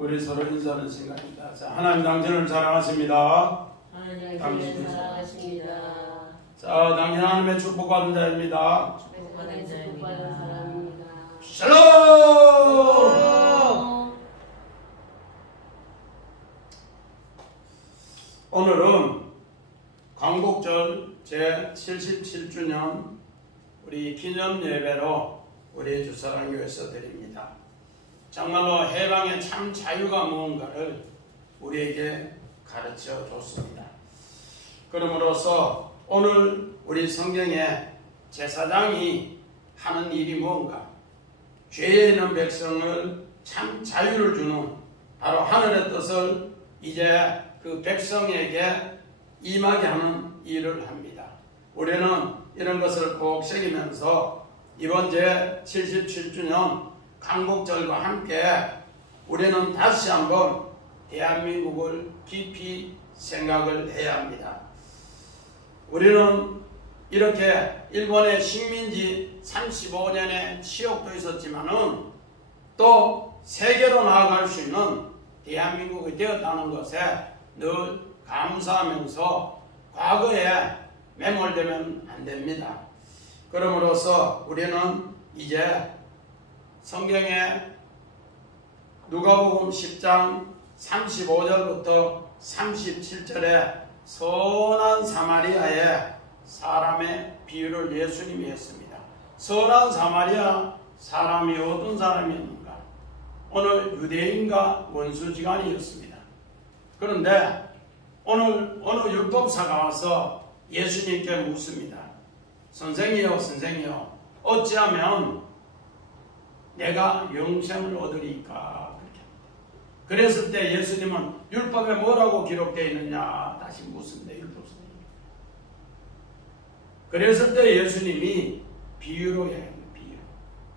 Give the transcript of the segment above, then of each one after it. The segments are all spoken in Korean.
우리 서로 인사하는 시간입니다. 자, 하나님 당신을 사랑하십니다. 하나님 당신을 사랑하십니다. 자, 당신 하나님의 축복받은 자입니다. 축복받은 사람입니다. 샬롬! 오늘은 광복절 제77주년 우리 기념 예배로 우리 주사랑교회에서 드립니다. 정말로 해방의 참 자유가 무언가를 우리에게 가르쳐 줬습니다. 그러므로서 오늘 우리 성경에 제사장이 하는 일이 무언가, 죄에 있는 백성을 참 자유를 주는 바로 하늘의 뜻을 이제 그 백성에게 임하게 하는 일을 합니다. 우리는 이런 것을 꼭 새기면서 이번 제77주년 광복절과 함께 우리는 다시 한번 대한민국을 깊이 생각을 해야 합니다. 우리는 이렇게 일본의 식민지 35년의 치욕도 있었지만은 또 세계로 나아갈 수 있는 대한민국이 되었다는 것에 늘 감사하면서 과거에 매몰되면 안 됩니다. 그러므로서 우리는 이제 성경에 누가복음 10장 35절부터 37절에 선한 사마리아의 사람의 비유를 예수님이 했습니다. 선한 사마리아 사람이 어떤 사람이었는가? 오늘 유대인과 원수지간이었습니다. 그런데 오늘 어느 율법사가 와서 예수님께 묻습니다. 선생이여, 선생이여, 어찌하면 내가 영생을 얻으리까? 그랬을 때 예수님은 율법에 뭐라고 기록되어 있느냐 다시 묻습니다. 율법사님. 그랬을 때 예수님이 비유로 얘기합니다. 비유.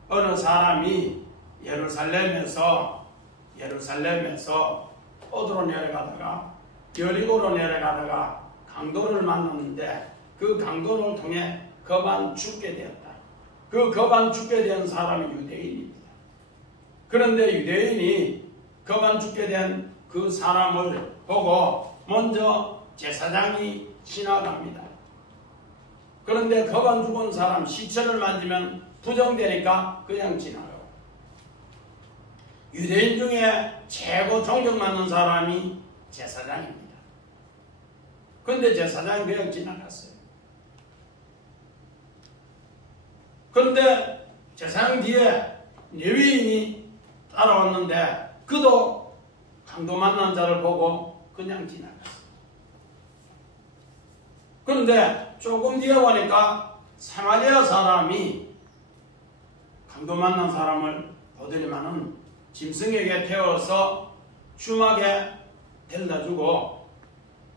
어느 사람이 예루살렘에서 어디로 내려가다가 여리고로 내려가다가 강도를 만났는데 그 강도를 통해 거반 죽게 되었다. 그 거반 죽게 된 사람이 유대인입니다. 그런데 유대인이 거반 죽게 된 그 사람을 보고 먼저 제사장이 지나갑니다. 그런데 거반 죽은 사람 시체를 만지면 부정되니까 그냥 지나가요. 유대인 중에 최고 존경받는 사람이 제사장입니다. 그런데 제사장이 그냥 지나갔어요. 그런데 제사장 뒤에 레위인이 따라왔는데 그도 강도 만난 자를 보고 그냥 지나갔어요. 그런데 조금 뒤에 보니까 사마리아 사람이 강도 만난 사람을 보더니만은 짐승에게 태워서 주막에 데려다주고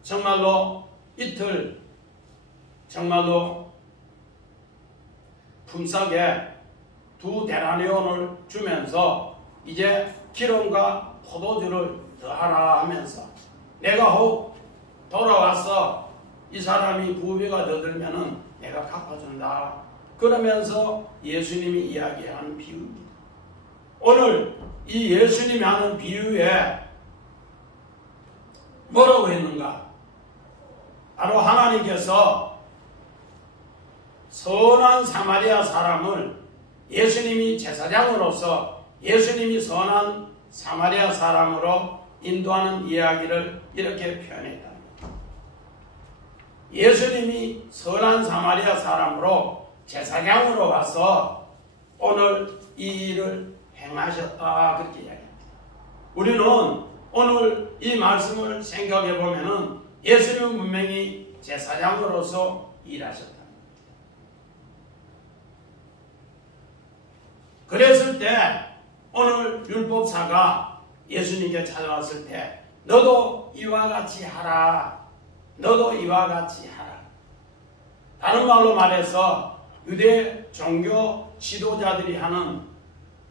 정말로 이틀 정말로 품삯에 2데나리온을 주면서 이제 기름과 포도주를 더하라 하면서 내가 혹 돌아와서 이 사람이 2배가 더 들면은 내가 갚아준다. 그러면서 예수님이 이야기하는 비유입니다. 오늘 이 예수님이 하는 비유에 뭐라고 했는가? 바로 하나님께서 선한 사마리아 사람을 예수님이 제사장으로서 예수님이 선한 사마리아 사람으로 인도하는 이야기를 이렇게 표현했다. 예수님이 선한 사마리아 사람으로 제사장으로 가서 오늘 이 일을 행하셨다. 그렇게 이야기합니다. 우리는 오늘 이 말씀을 생각해 보면은 예수님은 분명히 제사장으로서 일하셨다. 그랬을 때 오늘 율법사가 예수님께 찾아왔을 때 너도 이와 같이 하라. 너도 이와 같이 하라. 다른 말로 말해서 유대 종교 지도자들이 하는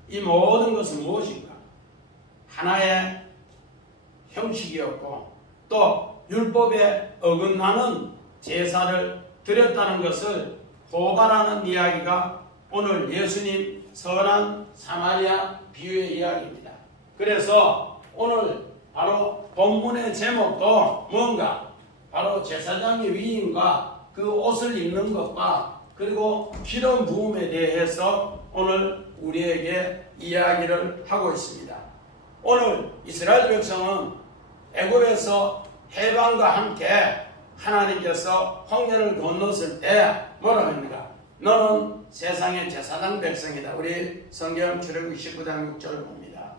이 모든 것은 무엇인가? 하나의 형식이었고 또 율법에 어긋나는 제사를 드렸다는 것을 고발하는 이야기가 오늘 예수님 선한 사마리아 비유의 이야기입니다. 그래서 오늘 바로 본문의 제목도 뭔가 바로 제사장의 위임과 그 옷을 입는 것과 그리고 기름 부음에 대해서 오늘 우리에게 이야기를 하고 있습니다. 오늘 이스라엘 백성은 애굽에서 해방과 함께 하나님께서 홍해를 건넜을 때 뭐라고 합니까? 너는 세상의 제사장 백성이다. 우리 성경 출애굽기 19장 6절 봅니다.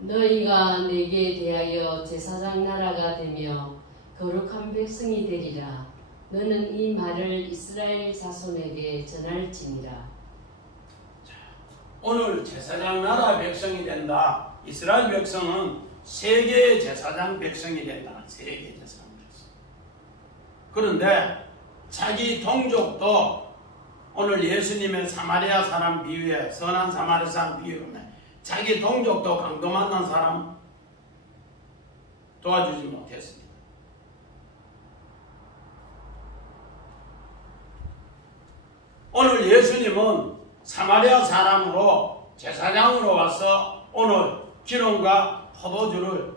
너희가 내게 대하여 제사장 나라가 되며 거룩한 백성이 되리라. 너는 이 말을 이스라엘 자손에게 전할지니라. 오늘 제사장 나라 백성이 된다. 이스라엘 백성은 세계의 제사장 백성이 된다. 세계의 제사장 백성. 그런데 자기 동족도 오늘 예수님의 사마리아 사람 비유에 선한 사마리아 사람 비유에 자기 동족도 강도 만난 사람 도와주지 못했습니다. 오늘 예수님은 사마리아 사람으로 제사장으로 와서 오늘 기름과 포도주를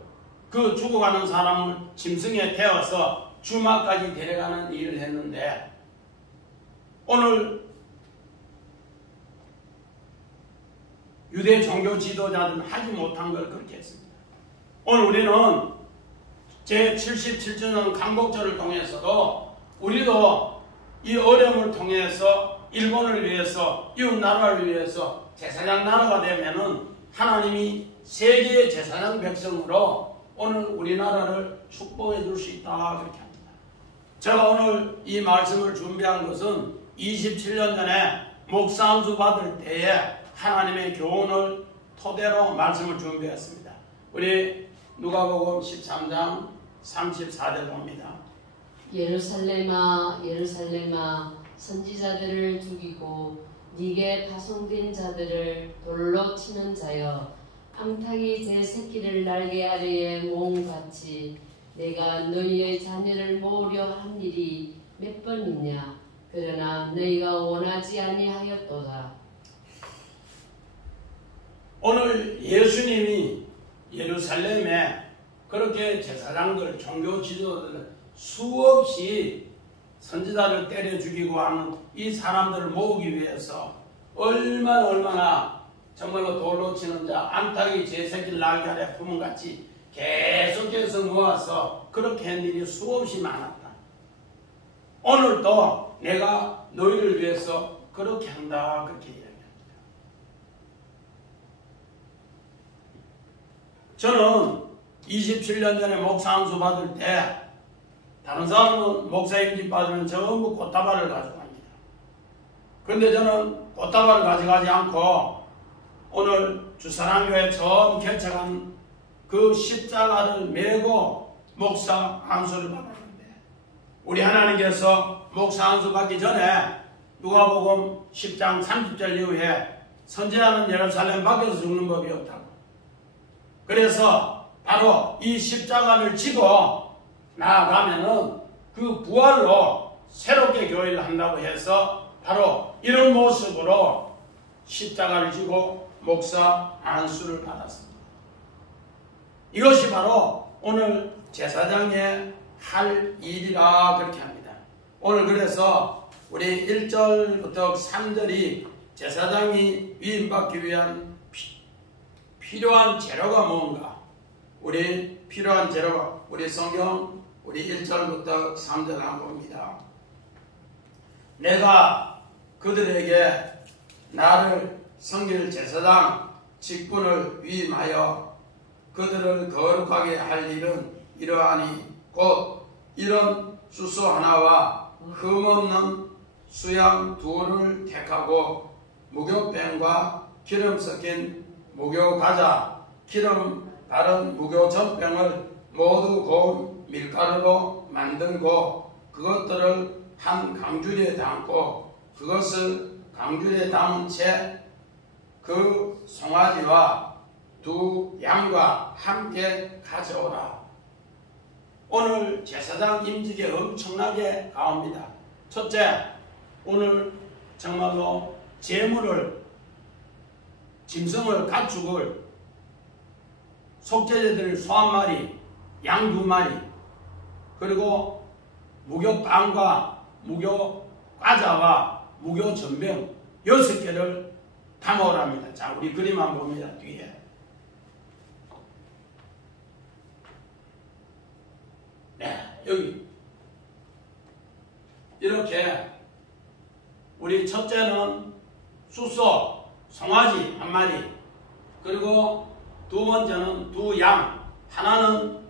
그 죽어가는 사람을 짐승에 태워서 주마까지 데려가는 일을 했는데 오늘 유대 종교 지도자들은 하지 못한 걸 그렇게 했습니다. 오늘 우리는 제77주년 강복절을 통해서도 우리도 이 어려움을 통해서 일본을 위해서 이웃 나라를 위해서 제사장 나라가 되면은 하나님이 세계의 제사장 백성으로 오늘 우리나라를 축복해 줄 수 있다 그렇게 합니다. 제가 오늘 이 말씀을 준비한 것은 27년 전에 목사 안수 받을 때에 하나님의 교훈을 토대로 말씀을 준비했습니다. 우리 누가복음 13장 34절 봅니다. 예루살렘아 예루살렘아 선지자들을 죽이고 네게 파송된 자들을 돌로 치는 자여 암탉이 제 새끼를 날개 아래에 모음같이 내가 너희의 자녀를 모으려 한 일이 몇 번 있냐. 그러나 너희가 원하지 아니하였도다. 오늘 예수님이 예루살렘에 그렇게 제사장들, 종교 지도자들 수없이 선지자를 때려 죽이고 하는 이 사람들을 모으기 위해서 얼마나 정말로 돌로 치는 자, 암탉이 제 새끼를 날개 아래 품은같이 계속해서 모아서 그렇게 한 일이 수없이 많았다. 오늘도 내가 너희를 위해서 그렇게 한다 그렇게 이야기합니다. 저는 27년 전에 목사 안수 받을 때 다른 사람은 목사 임직 받으면 전부 꽃다발을 가져갑니다. 그런데 저는 꽃다발을 가져가지 않고 오늘 주사랑교회 처음 개척한 그 십자가를 메고 목사 안수를 받았는데 우리 하나님께서 목사 안수 받기 전에 누가복음 10장 30절 이후에 선지자는 예루살렘 밖에서 죽는 법이 없다고. 그래서 바로 이 십자가를 지고 나아가면은 그 부활로 새롭게 교회를 한다고 해서 바로 이런 모습으로 십자가를 지고 목사 안수를 받았습니다. 이것이 바로 오늘 제사장의 할 일이라 그렇게 합니다. 오늘 그래서 우리 1절부터 3절이 제사장이 위임받기 위한 필요한 재료가 뭔가 우리 필요한 재료가 우리 성경 우리 1절부터 3절 한번 봅니다. 내가 그들에게 나를 섬길 제사장 직분을 위임하여 그들을 거룩하게 할 일은 이러하니 곧 이런 수소 하나와 흠없는 수양 둘을 택하고 무교병과 기름 섞인 무교과자 기름 바른 무교전병을 모두 고운 밀가루로 만들고 그것들을 한 강주리에 담고 그것을 강주리에 담은 채 그 송아지와 두 양과 함께 가져오라. 오늘 제사장 임직에 엄청나게 가옵니다. 첫째, 오늘 정말로 재물을, 짐승을, 가축을, 속죄제들 소 한 마리, 양 2마리, 그리고 무교빵과 무교과자와 무교전병 6개를 담아오랍니다. 자, 우리 그림 한번 봅니다. 뒤에. 네, 여기. 이렇게 우리 첫째는 숫소, 송아지 한 마리, 그리고 두 번째는 두 양, 하나는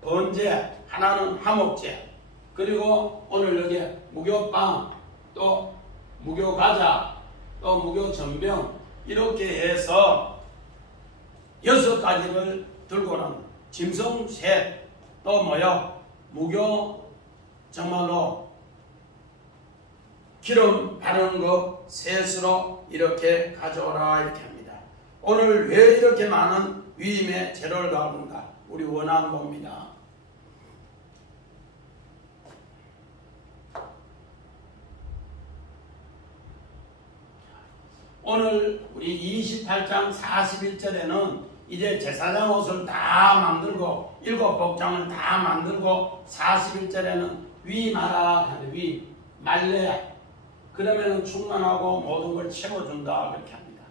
번제, 하나는 화목제, 그리고 오늘 여기 무교빵, 또 무교과자, 또 무교전병, 이렇게 해서 6가지를 들고는 짐승 셋, 또 뭐요? 무교 정말로 기름 바르는 거 셋으로 이렇게 가져오라 이렇게 합니다. 오늘 왜 이렇게 많은 위임의 재료를 가는가? 우리 원하는 봅니다. 오늘 우리 28장 41절에는 이제 제사장 옷을 다 만들고 7복장을 다 만들고 41절에는 위임하라 하는데 위임, 말래, 그러면은 충만하고 모든 걸 채워준다 그렇게 합니다.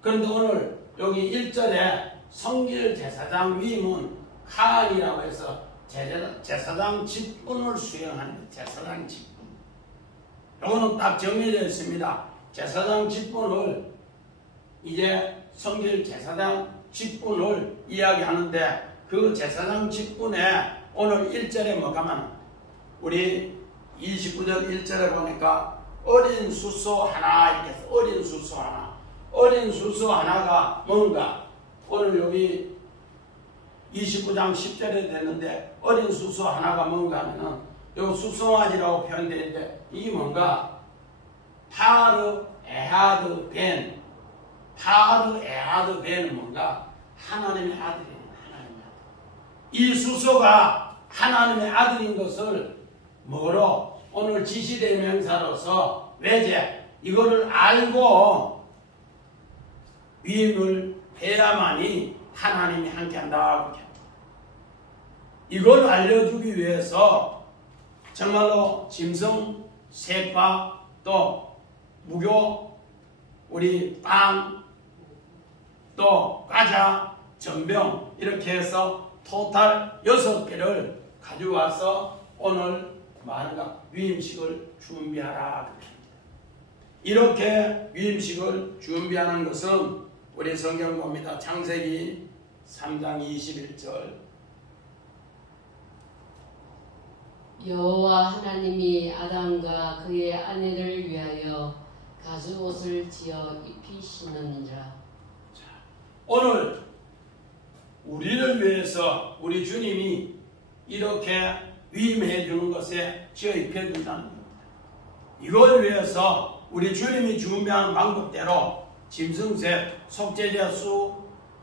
그런데 오늘 여기 1절에 성길 제사장 위임은 카한이라고 해서 제사장 직분을 수행하는 제사장 직분. 이거는 딱 정해져 있습니다. 제사장 직분을 이제 성길 제사장 직분을 이야기하는데 그 제사장 직분에 오늘 1절에 뭐가 많아? 우리 29절 1절에 보니까 어린 수소 하나 이렇게 해서 어린 수소 하나, 어린 수소 하나가 뭔가? 오늘 여기 29장 10절에 됐는데 어린 수소 하나가 뭔가 하면은 요 수송아지라고 표현되어 있는데 이게 뭔가? 파르 에하드 벤, 파르 에하드 벤은 뭔가? 하나님의 아들이에요. 하나님의 아들. 이 수소가 하나님의 아들인 것을 뭐로? 오늘 지시대명사로서 외제, 이거를 알고 위임을 해야만이 하나님이 함께한다 그렇게 합니다. 이걸 알려주기 위해서 정말로 짐승 셋과 또 무교, 우리 빵, 또 과자, 전병 이렇게 해서 토탈 6개를 가져와서 오늘 뭐하는가? 위임식을 준비하라 그렇게 합니다. 이렇게 위임식을 준비하는 것은 우리 성경 봅니다. 창세기 3장 21절 여호와 하나님이 아담과 그의 아내를 위하여 가죽옷을 지어 입히시느니라. 오늘 우리를 위해서 우리 주님이 이렇게 위임해 주는 것에 지어 입혀 준다는 겁니다. 이걸 위해서 우리 주님이 준비한 방법대로 짐승셋, 속죄제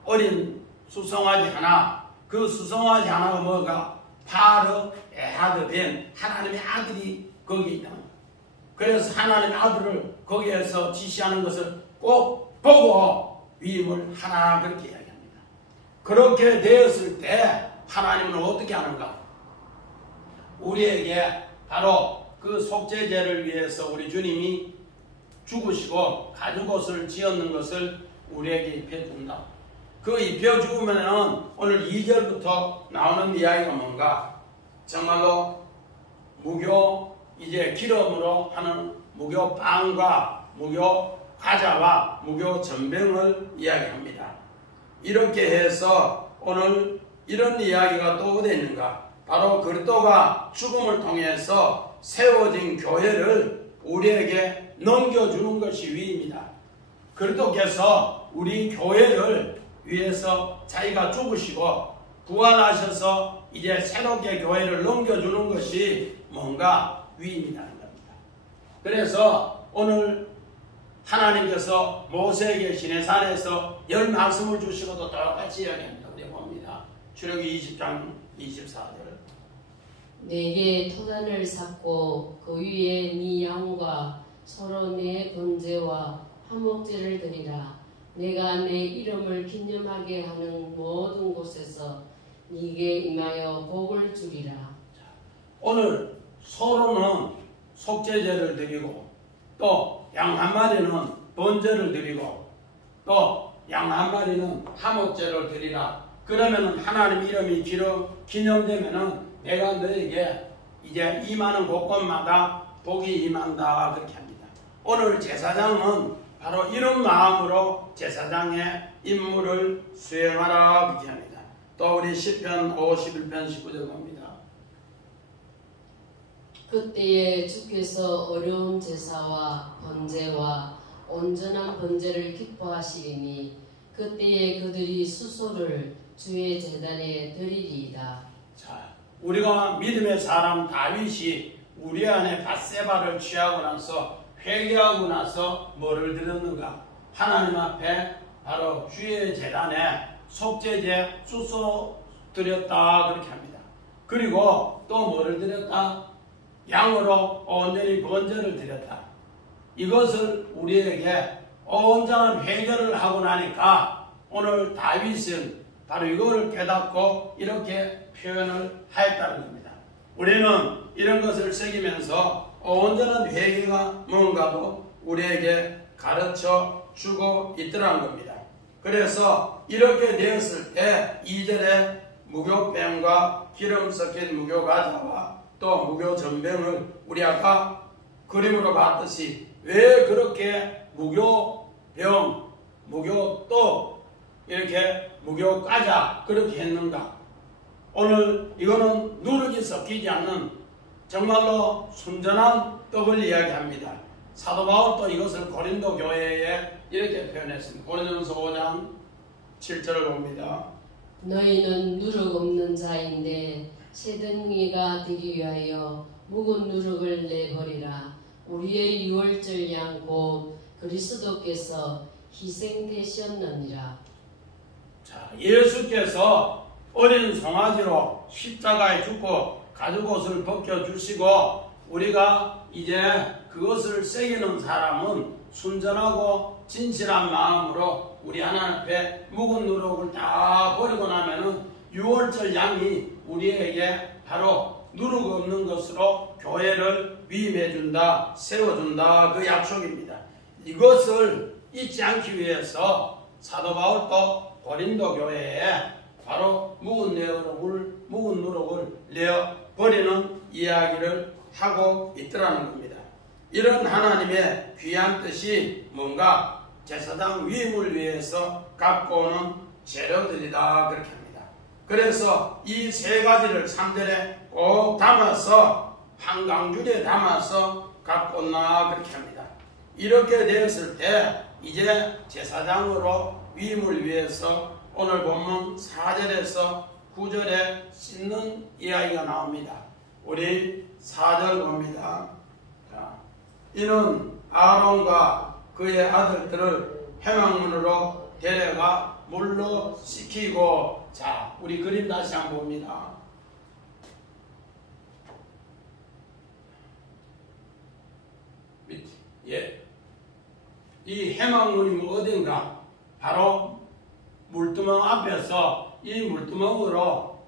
어린 수송아지 하나, 그 수송아지 하나가 뭐가? 파르 에하드 벤, 하나님의 아들이 거기 있다. 그래서 하나님의 아들을 거기에서 지시하는 것을 꼭 보고 위임을 하라 그렇게 이야기합니다. 그렇게 되었을 때 하나님은 어떻게 하는가? 우리에게 바로 그 속죄제를 위해서 우리 주님이 죽으시고 가죽옷을 지었는 것을 우리에게 입혀준다. 그 입혀주면은 오늘 2절부터 나오는 이야기가 뭔가? 정말로 무교, 이제 기름으로 하는 무교 빵과 무교 과자와 무교 전병을 이야기합니다. 이렇게 해서 오늘 이런 이야기가 또 어디 있는가? 바로 그리스도가 죽음을 통해서 세워진 교회를 우리에게 넘겨주는 것이 위입니다. 그리스도께서 우리 교회를 위해서 자기가 죽으시고 부활하셔서 이제 새롭게 교회를 넘겨주는 것이 뭔가 위임이라는 겁니다. 그래서 오늘 하나님께서 모세에게 시내산에서 10말씀을 주시고도 똑같이 이야기합니다. 우리 봅니다. 출애굽기 20장 24절 내게 토단을 쌓고 그 위에 네 양과 서로 내 번제와 화목제를 드리라. 내가 내 이름을 기념하게 하는 모든 곳에서 네게 임하여 복을 주리라. 오늘 서로는 속죄제를 드리고 또 양 한 마리는 번제를 드리고 또 양 한 마리는 화목제를 드리라. 그러면은 하나님 이름이 기념되면은 내가 너에게 이제 임하는 곳곳마다 복이 임한다 그렇게 합니다. 오늘 제사장은 바로 이런 마음으로 제사장의 임무를 수행하라 그렇게 합니다. 또 우리 시편 51편 19절 봅니다. 그때에 주께서 어려운 제사와 번제와 온전한 번제를 기뻐하시리니 그때에 그들이 수소를 주의 제단에 드리리이다. 자, 우리가 믿음의 사람 다윗이 우리 안에 밧세바를 취하고 나서 회개하고 나서 뭐를 드렸는가? 하나님 앞에 바로 주의 제단에 속죄제 수소 드렸다 그렇게 합니다. 그리고 또 뭐를 드렸다? 양으로 온전히 번제를 드렸다. 이것을 우리에게 온전한 회개를 하고 나니까 오늘 다윗은 바로 이거를 깨닫고 이렇게 표현을 하였다는 겁니다. 우리는 이런 것을 새기면서 온전한 회개가 뭔가도 우리에게 가르쳐 주고 있더라는 겁니다. 그래서 이렇게 되었을 때 2절에 무교병과 기름 섞인 무교과자와 또 무교전병을 우리 아까 그림으로 봤듯이 왜 그렇게 무교병, 무교 또 이렇게 무교과자 그렇게 했는가? 오늘 이거는 누룩이 섞이지 않는 정말로 순전한 떡을 이야기합니다. 사도 바울도 이것을 고린도 교회에 이렇게 표현했습니다. 고린도전서 5장 7절을 봅니다. 너희는 누룩 없는 자인데 새등이가 되기 위하여 묵은 누룩을 내버리라. 우리의 유월절 양 곧 그리스도께서 희생되셨느니라. 자, 예수께서 어린 송아지로 십자가에 죽고 가죽옷을 벗겨주시고 우리가 이제 그것을 새기는 사람은 순전하고 진실한 마음으로 우리 하나님 앞에 묵은 누룩을 다 버리고 나면은 유월절 양이 우리에게 바로 누룩 없는 것으로 교회를 위임해준다, 세워준다 그 약속입니다. 이것을 잊지 않기 위해서 사도 바울도 고린도 교회에 바로 묵은 누룩을 내어버리는 이야기를 하고 있더라는 겁니다. 이런 하나님의 귀한 뜻이 뭔가 제사장 위임을 위해서 갖고 오는 재료들이다 그렇게 합니다. 그래서 이 세 가지를 3절에 꼭 담아서 한강줄에 담아서 갖고 온나 그렇게 합니다. 이렇게 되었을 때 이제 제사장으로 위임을 위해서 오늘 본문 4절에서 9절에 씻는 이야기가 나옵니다. 우리 4절 봅니다. 자, 이는 아론과 그의 아들들을 회막문으로 데려가 물로 씻기고, 자, 우리 그림 다시 한번 봅니다. 예. 이 회막문이 어딘가? 바로 물두멍 앞에서 이 물두멍으로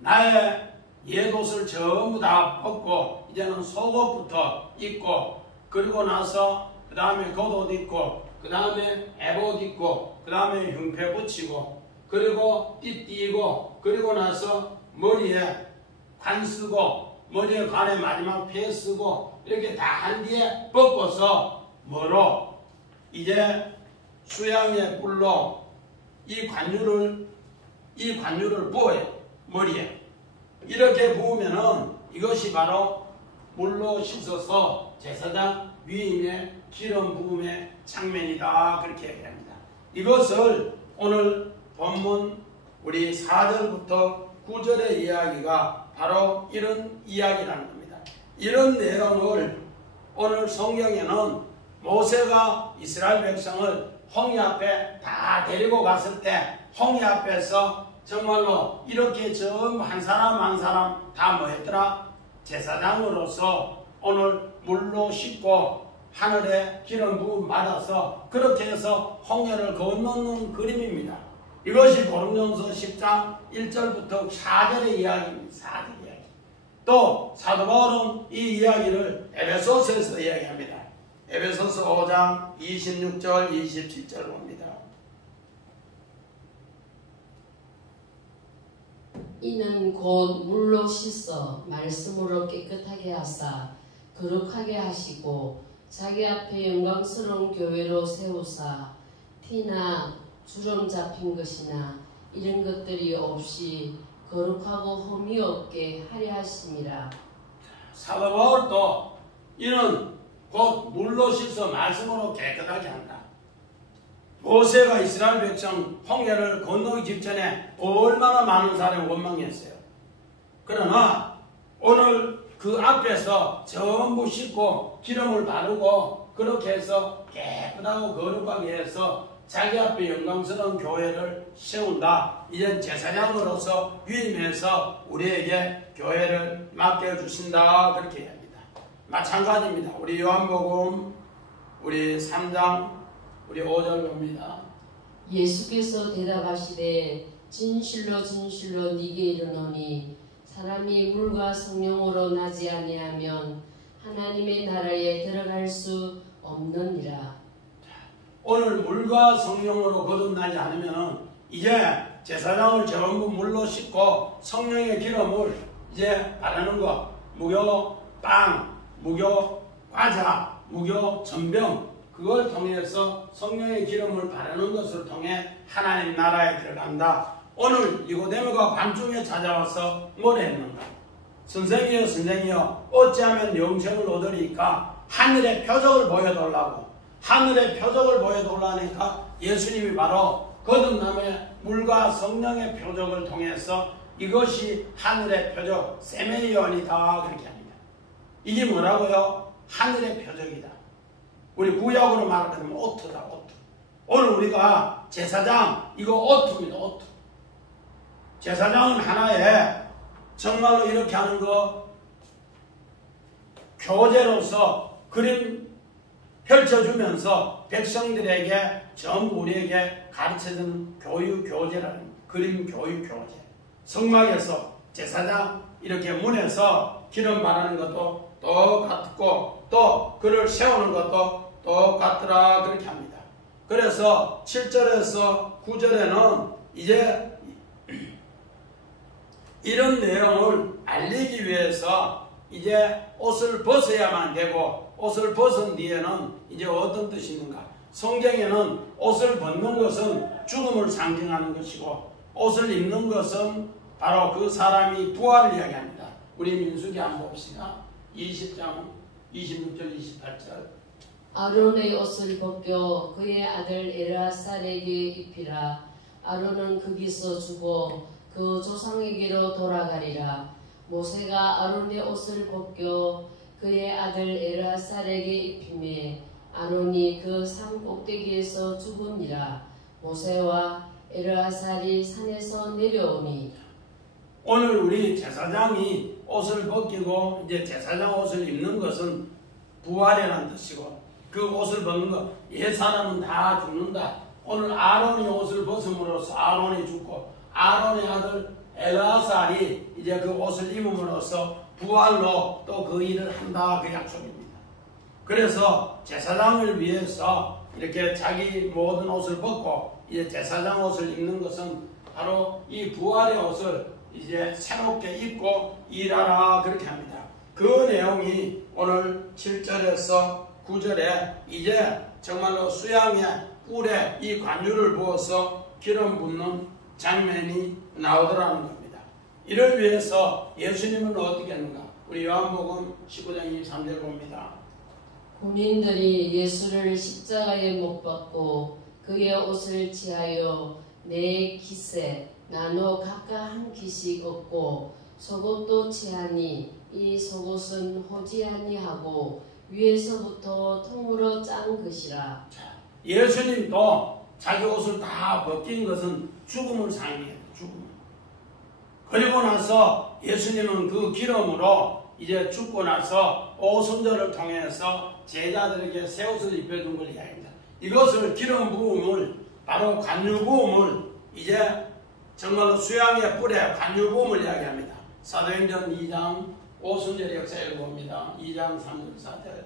나의 옛옷을 전부 다 벗고 이제는 속옷부터 입고, 그리고 나서 그 다음에 겉옷 입고, 그 다음에 에봇 입고, 그 다음에 흉패 붙이고, 그리고 띠 띠고, 그리고 나서 머리에 관 쓰고, 머리에 관에 마지막 폐 쓰고, 이렇게 다 한 뒤에 벗고서 뭐로 이제 수양의 뿔로 이 관유를 부어요. 머리에 이렇게 부으면은 이것이 바로 물로 씻어서 제사장 위임의 기름 부음의 장면이다 그렇게 얘기합니다. 이것을 오늘 본문 우리 4절부터 9절의 이야기가 바로 이런 이야기라는 겁니다. 이런 내용을 오늘 성경에는 모세가 이스라엘 백성을 홍해 앞에 다 데리고 갔을 때 홍해 앞에서 정말로 이렇게 전부 한 사람 한 사람 다 뭐 했더라? 제사장으로서 오늘 물로 씻고 하늘에 기름 부음 받아서 그렇게 해서 홍해를 건너는 그림입니다. 이것이 고린도전서 10장 1절부터 4절의 이야기입니다. 4절 이야기. 또 사도 바울은 이 이야기를 에베소서에서 이야기합니다. 에베소서 5장 26절 27절 봅니다. 이는 곧 물로 씻어 말씀으로 깨끗하게 하사 거룩하게 하시고 자기 앞에 영광스러운 교회로 세우사 티나 주름 잡힌 것이나 이런 것들이 없이 거룩하고 흠이 없게 하려 하심이라. 사도 바울도 이는 곧 물로 씻어 말씀으로 깨끗하게 한다. 모세가 이스라엘 백성 홍해를 건너기 직전에 얼마나 많은 사람이 원망했어요. 그러나 오늘 그 앞에서 전부 씻고 기름을 바르고 그렇게 해서 깨끗하고 거룩하게 해서 자기 앞에 영광스러운 교회를 세운다. 이젠 제사장으로서 위임해서 우리에게 교회를 맡겨주신다. 그렇게 합니다. 마찬가지입니다. 우리 요한복음 우리 3장 우리 5절 봅니다. 예수께서 대답하시되 진실로 진실로 네게 이르노니 사람이 물과 성령으로 나지 아니하면 하나님의 나라에 들어갈 수 없느니라. 오늘 물과 성령으로 거듭나지 않으면 이제 제사장을 전부 물로 씻고 성령의 기름을 이제 바르는 것, 무교 빵, 무교 과자, 무교 전병 그걸 통해서 성령의 기름을 바르는 것을 통해 하나님 나라에 들어간다. 오늘 니고데모가 밤중에 찾아와서 뭘 했는가? 선생이여 선생이여 어찌하면 영생을 얻으리까? 하늘의 표적을 보여달라고. 하늘의 표적을 보여달라니까 예수님이 바로 거듭남의 물과 성령의 표적을 통해서 이것이 하늘의 표적 세메이언이다 그렇게 합니다. 이게 뭐라고요? 하늘의 표적이다. 우리 구약으로 말하면 오토다. 오토. 오늘 우리가 제사장 이거 오토입니다. 오토. 제사장은 하나의 정말로 이렇게 하는 거 교재로서 그림 펼쳐주면서 백성들에게 전부 우리에게 가르쳐주는 교육 교재라는 그림 교육 교재. 성막에서 제사장 이렇게 문에서 기름 바르는 것도 똑같고 또 그를 세우는 것도 똑같더라 그렇게 합니다. 그래서 7절에서 9절에는 이제 이런 내용을 알리기 위해서 이제 옷을 벗어야만 되고 옷을 벗은 뒤에는 이제 어떤 뜻이 있는가? 성경에는 옷을 벗는 것은 죽음을 상징하는 것이고 옷을 입는 것은 바로 그 사람이 부활을 이야기합니다. 우리 민수기 한번 봅시다. 20장 26절 28절 아론의 옷을 벗겨 그의 아들 엘아살에게 입히라. 아론은 거기서 죽어 그 조상에게로 돌아가리라. 모세가 아론의 옷을 벗겨 그의 아들 엘아살에게 입히매 아론이 그 산 꼭대기에서 죽으니라. 모세와 엘아살이 산에서 내려오니. 오늘 우리 제사장이 옷을 벗기고 이제 제사장 옷을 입는 것은 부활이라는 뜻이고 그 옷을 벗는 것 옛 사람은 다 죽는다. 오늘 아론이 옷을 벗음으로써 아론이 죽고 아론의 아들 엘아살이 이제 그 옷을 입음으로써 부활로 또 그 일을 한다 그 약속입니다. 그래서 제사장을 위해서 이렇게 자기 모든 옷을 벗고 이제 제사장 옷을 입는 것은 바로 이 부활의 옷을 이제 새롭게 입고 일하라 그렇게 합니다. 그 내용이 오늘 7절에서 9절에 이제 정말로 수양의 뿔에 이 관유를 부어서 기름 붓는 장면이 나오더라는 겁니다. 이를 위해서 예수님은 어떻게 했는가? 우리 요한복음 19장 23절 봅니다. 군인들이 예수를 십자가에 못 박고 그의 옷을 취하여 네 깃에 나눠 각각 한 깃씩 얻고 속옷도 취하니 이 속옷은 호지 아니하고 위에서부터 통으로 짠 것이라. 예수님도 자기 옷을 다 벗긴 것은 죽음을 상징해요. 죽음. 그리고 나서 예수님은 그 기름으로 이제 죽고 나서 오순절을 통해서 제자들에게 새 옷을 입혀준 걸 이야기합니다. 이것을 기름 부음을 바로 간유 부음을 이제 정말로 수양의 뿔에 간유 부음을 이야기합니다. 사도행전 2장 오순절의 역사 읽어봅니다. 2장 3절 4절.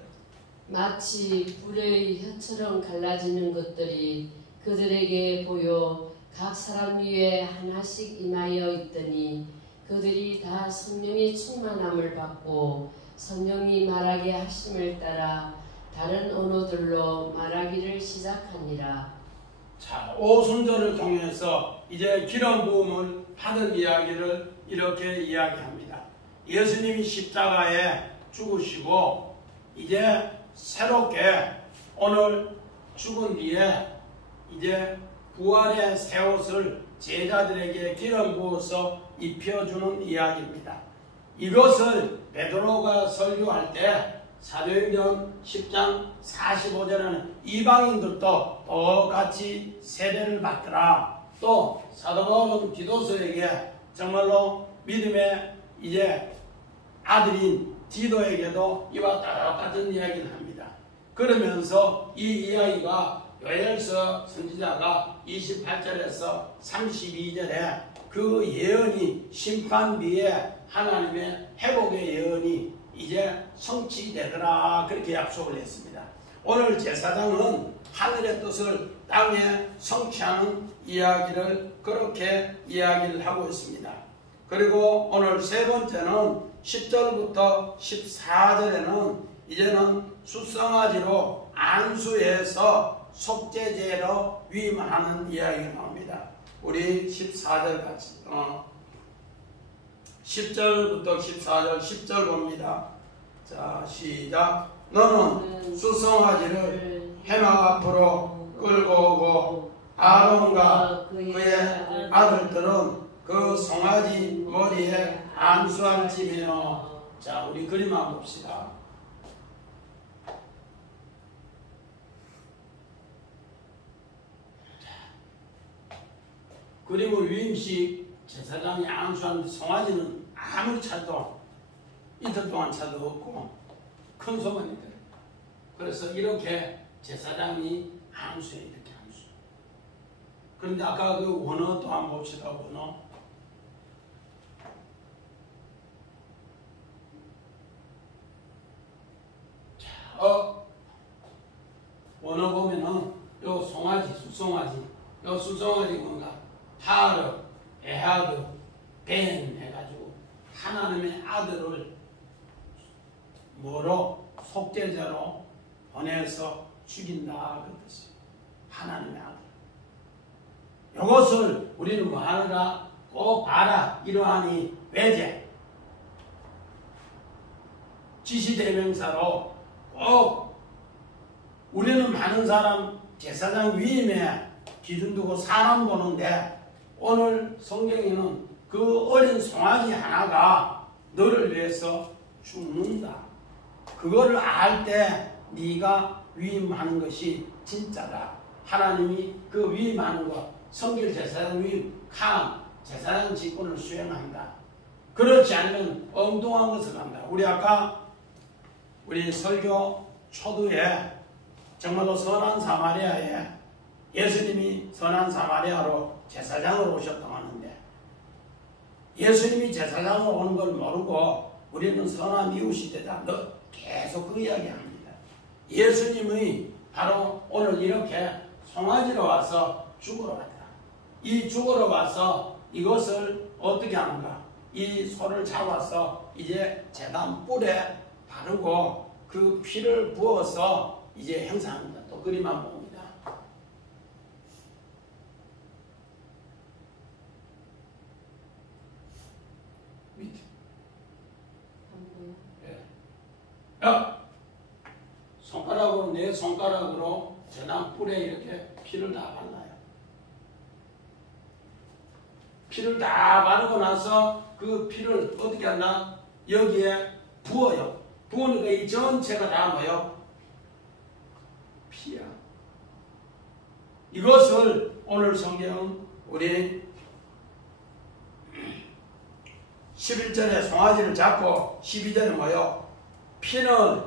마치 불의 혀처럼 갈라지는 것들이 그들에게 보여 각 사람 위에 하나씩 임하여 있더니 그들이 다 성령의 충만함을 받고 성령이 말하게 하심을 따라 다른 언어들로 말하기를 시작하니라. 자, 오순절을 통해서 이제 기름 부음을 받은 이야기를 이렇게 이야기합니다. 예수님이 십자가에 죽으시고 이제 새롭게 오늘 죽은 뒤에 이제 부활의 새 옷을 제자들에게 기름 부어서 입혀주는 이야기입니다. 이것을 베드로가 설교할 때 사도행전 10장 45절에는 이방인들도 똑같이 세례를 받더라. 또 사도 바울은 디도스에게 정말로 믿음의 이제 아들인 디도에게도 이와 똑같은 이야기를 합니다. 그러면서 이 이야기가 요엘서 선지자가 28절에서 32절에 그 예언이 심판 뒤에 하나님의 회복의 예언이 이제 성취되더라 그렇게 약속을 했습니다. 오늘 제사장은 하늘의 뜻을 땅에 성취하는 이야기를 그렇게 이야기를 하고 있습니다. 그리고 오늘 세 번째는 10절부터 14절에는 이제는 숫성아지로 안수해서 속죄제로 위임하는 이야기가 나옵니다. 우리 14절 같이 10절부터 14절 10절 봅니다. 자, 시작. 너는 숫성아지를 해막 앞으로 끌고 오고 아론과 그의 아들들은 그 송아지 머리에 안수할지며. 자, 우리 그림 한번 봅시다. 그리고 위임식 제사장이 안수한 송아지는 아무리 찾도 이틀 동안 찾도 없고 큰 소문이더래요. 그래서 이렇게 제사장이 안수해, 이렇게 안수. 그런데 아까 그 원어도 한번 봅시다. 원어. 자, 원어 보면은 요 송아지, 숫송아지, 요 숫송아지 뭔가 하르, 에하드, 벤 해가지고 하나님의 아들을 뭐로 속죄자로 보내서 죽인다 그 뜻이에요. 하나님의 아들. 이것을 우리는 뭐 하느라 꼭 봐라 이러하니 외제 지시대명사로 꼭 우리는 많은 사람 제사장 위임에 기준 두고 사람 보는데 오늘 성경에는 그 어린 송아지 하나가 너를 위해서 죽는다. 그거를 알 때 네가 위임하는 것이 진짜다. 하나님이 그 위임하는 것, 성길 제사장 위임, 칸, 제사장 직분을 수행한다. 그렇지 않으면 엉뚱한 것을 한다. 우리 아까 우리 설교 초두에 정말로 선한 사마리아에 예수님이 선한 사마리아로 제사장으로 오셨다고 하는데 예수님이 제사장으로 오는 걸 모르고 우리는 선한 이웃이 되자 계속 그 이야기 합니다. 예수님이 바로 오늘 이렇게 송아지로 와서 죽으러 왔다. 이 죽으러 와서 이것을 어떻게 하는가? 이 소를 잡아서 이제 제단 뿔에 바르고 그 피를 부어서 이제 행사합니다. 또 그림 한번 봅니다. 밑에. 야! 손가락으로, 내 손가락으로 제단 뿔에 이렇게 피를 다 발라요. 피를 다 바르고 나서 그 피를 어떻게 한다? 여기에 부어요. 부으니까 이 전체가 다 뭐요? 피야. 이것을 오늘 성경은 우리 11절에 송아지를 잡고 12절에 뭐요? 피는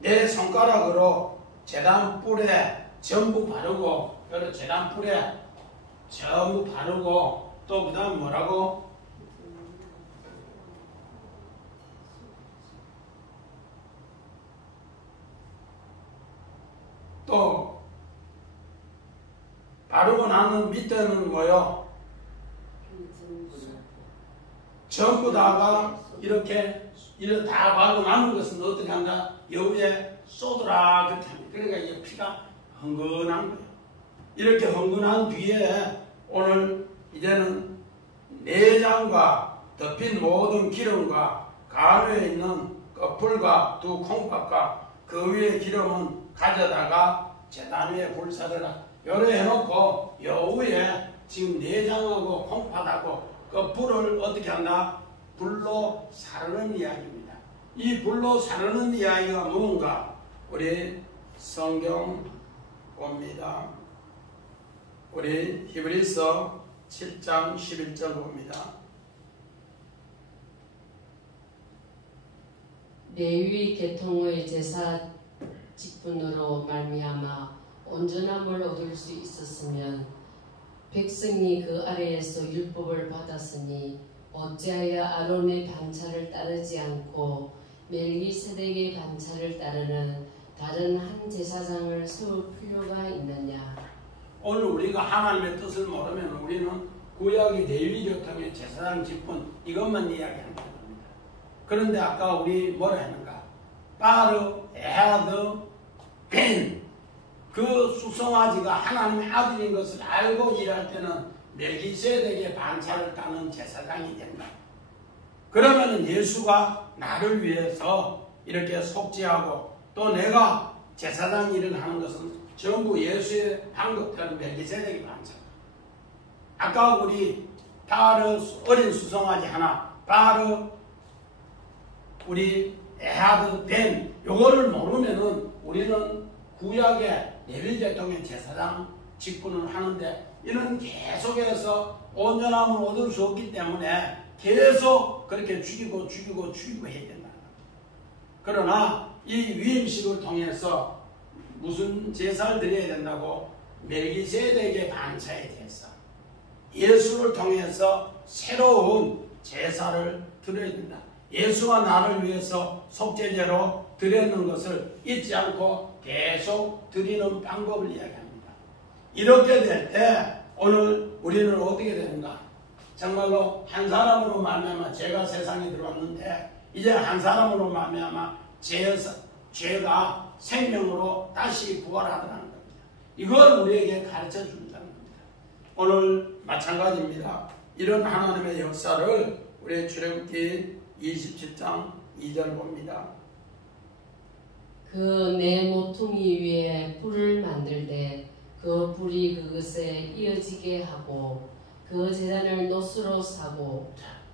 내 손가락으로 제단 뿔에 전부 바르고, 여러 제단 뿔에 전부 바르고, 또 그 다음 뭐라고? 또 바르고 나는 밑에는 뭐요? 전부 다가 이렇게 다 바르고 남은 것은 어떻게 한다? 여기에 쏟으라 그렇게 합니다. 그러니까 이게 피가 흥건한 거예요. 이렇게 흥건한 뒤에 오늘 이제는 내장과 덮인 모든 기름과 가루에 있는 껍풀과 두 콩팥과 그 위에 기름은 가져다가 제단 위에 불사르라. 요래 해놓고 요 위에 지금 내장하고 콩팥하고 껍풀을 어떻게 한다? 불로 사르는 이야기입니다. 이 불로 사르는 이야기가 뭔가 우리 성경 봅니다. 우리 히브리서 7장 11절 봅니다. 레위 계통의 제사 직분으로 말미암아 온전함을 얻을 수 있었으면 백성이 그 아래에서 율법을 받았으니 어찌하여 아론의 반차를 따르지 않고 멜기세덱의 반차를 따르는 다른 한 제사장을 세울 필요가 있느냐. 오늘 우리가 하나님의 뜻을 모르면 우리는 구약의 레위 계통의 제사장 직분 이것만 이야기하는 겁니다. 그런데 아까 우리 뭐라 했는가? 바르, 에하드, 벤 그 수송아지가 하나님의 아들인 것을 알고 일할 때는 멜기세덱의 반차를 따는 제사장이 된다. 그러면 예수가 나를 위해서 이렇게 속죄하고 또 내가 제사장 일을 하는 것은 전부 예수의 방법대로 멜기세덱의 반차. 아까 우리 바르 어린 수송아지 하나, 바르 우리 에하드 벤 요거를 모르면은 우리는 구약의 레위 계통의 제사장 직분을 하는데 이는 계속해서 온전함을 얻을 수 없기 때문에 계속 그렇게 죽이고 해야 된다. 그러나 이 위임식을 통해서 무슨 제사를 드려야 된다고? 멜기세덱의 반차에 대해서 예수를 통해서 새로운 제사를 드려야 된다. 예수와 나를 위해서 속죄제로 드리는 것을 잊지 않고 계속 드리는 방법을 이야기합니다. 이렇게 될 때 오늘 우리는 어떻게 되는가? 정말로 한 사람으로 말미암아 죄가 세상에 들어왔는데 이제 한 사람으로 말미암아 죄가 생명으로 다시 부활하더라는 겁니다. 이걸 우리에게 가르쳐 준다는 겁니다. 오늘 마찬가지입니다. 이런 하나님의 역사를 우리 출애굽기 27장 2절 봅니다. 그 내 모퉁이 위에 불을 만들되 그 불이 그것에 이어지게 하고 그 제단을 노스로 사고.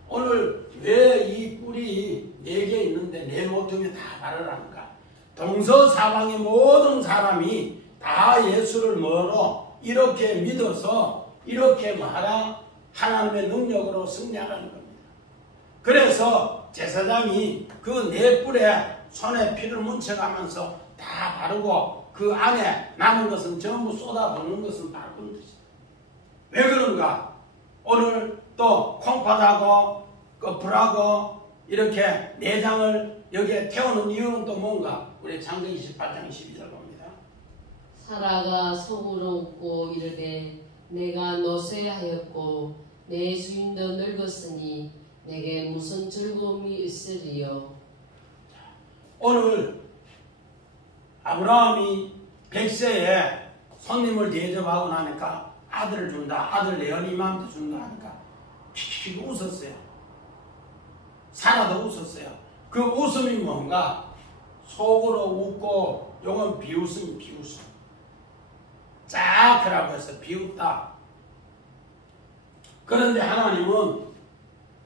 오늘 왜 이 뿔이 4개 있는데 내 모퉁이 다 바르라는가? 동서사방의 모든 사람이 다 예수를 뭐로 이렇게 믿어서 이렇게 말하 하나님의 능력으로 승리하라는 겁니다. 그래서 제사장이 그 4뿔에 손에 피를 뭉쳐가면서 다 바르고 그 안에 남은 것은 전부 쏟아붓는 것은 바른 뜻이다. 왜 그런가? 오늘 또 콩팥하고 불하고 이렇게 내장을 여기에 태우는 이유는 또 뭔가? 우리 창세기 28장 12절 봅니다. 사라가 속으로 웃고 이르되 내가 노쇠하였고 내 주인도 늙었으니 내게 무슨 즐거움이 있으리요. 오늘 아브라함이 100세에 손님을 대접하고 나니까 아들을 준다. 아들 레오니한테 준다 하니까 픽픽 웃었어요. 사라도 웃었어요. 그 웃음이 뭔가? 속으로 웃고 요건 비웃음이 비웃음. 짜크라고 해서 비웃다. 그런데 하나님은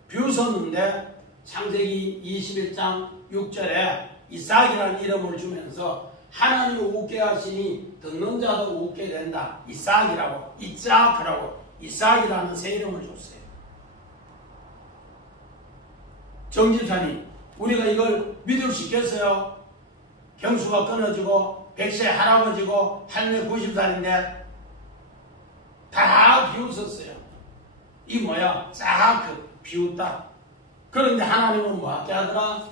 비웃었는데 창세기 21장 6절에 이삭이라는 이름을 주면서 하나님을 웃게 하시니 듣는 자도 웃게 된다. 이삭이라고, 이삭이라는 새 이름을 줬어요. 정집사님, 우리가 이걸 믿을 수 있겠어요? 경수가 끊어지고 100세 할아버지고 할매 90살인데 다 비웃었어요. 이 뭐야? 싹 비웃다. 그런데 하나님은 뭐하게 하더라?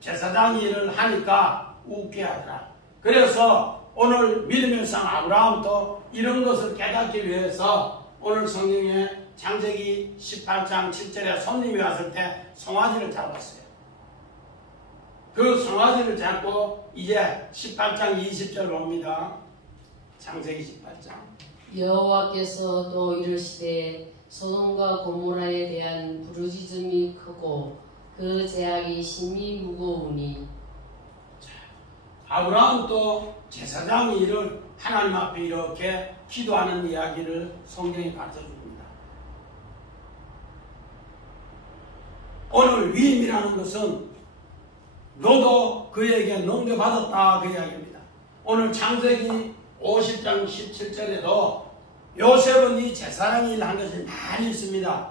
제사장 일을 하니까 웃게 하더라. 그래서 오늘 믿음의 상 아브라함도 이런 것을 깨닫기 위해서 오늘 성경에 창세기 18장 7절에 손님이 왔을 때 송아지를 잡았어요. 그 송아지를 잡고 이제 18장 20절 봅니다. 창세기 18장. 여호와께서 또 이르시되 소돔과 고모라에 대한 부르짖음이 크고 그 제약이 심히 무거우니. 아브라함도 제사장 일을 하나님 앞에 이렇게 기도하는 이야기를 성경이 가르쳐줍니다. 오늘 위임이라는 것은 너도 그에게 넘겨받았다 그 이야기입니다. 오늘 창세기 50장 17절에도 요셉은 이 제사장 일을 한 것이 많이 있습니다.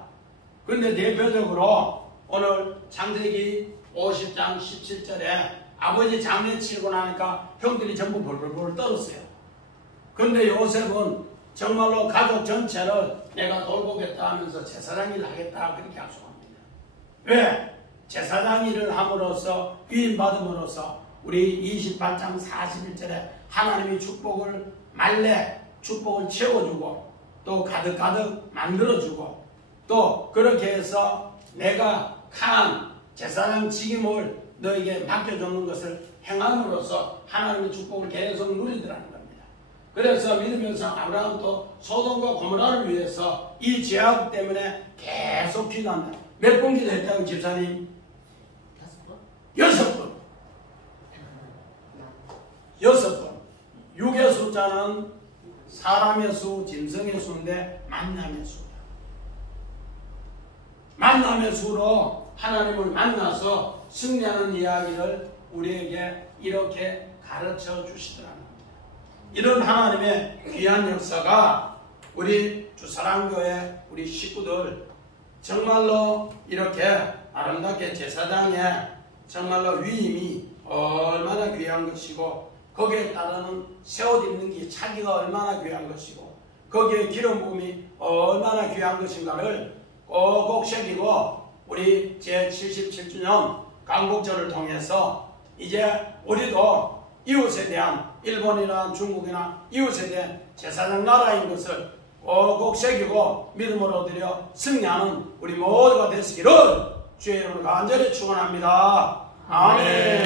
그런데 대표적으로 오늘 창세기 50장 17절에 아버지 장례 치르고 나니까 형들이 전부 벌벌벌 떨었어요. 그런데 요셉은 정말로 가족 전체를 내가 돌보겠다 하면서 제사장 일을 하겠다 그렇게 약속합니다. 왜? 제사장 일을 함으로써 위임받음으로써 우리 28장 41절에 하나님이 축복을 말래 축복을 채워주고 또 가득가득 만들어주고 또 그렇게 해서 내가 칸 제사장 직임을 너에게 맡겨주는 것을 행함으로써 하나님의 축복을 계속 누리더라는 겁니다. 그래서 믿음의 상 아브라함도 소돔과 고모라를 위해서 이 죄악 때문에 계속 기도한다. 몇 번 기도했다고 집사님? 6번. 6번. 6의 숫자는 사람의 수, 짐승의 수인데 만남의 수다. 만남의 수로 하나님을 만나서 승리하는 이야기를 우리에게 이렇게 가르쳐 주시더라는 겁니다. 이런 하나님의 귀한 역사가 우리 주사랑교회 우리 식구들 정말로 이렇게 아름답게 제사장에 정말로 위임이 얼마나 귀한 것이고 거기에 따르는 새옷 입는 게 차기가 얼마나 귀한 것이고 거기에 기름 부음이 얼마나 귀한 것인가를 꼭꼭 새기고 우리 제77주년 강복절을 통해서 이제 우리도 이웃에 대한 일본이나 중국이나 이웃에 대한 제사장 나라인 것을 꼭꼭 새기고 믿음으로 드려 승리하는 우리 모두가 되시기를 주의 이름으로 간절히 축원합니다. 아멘.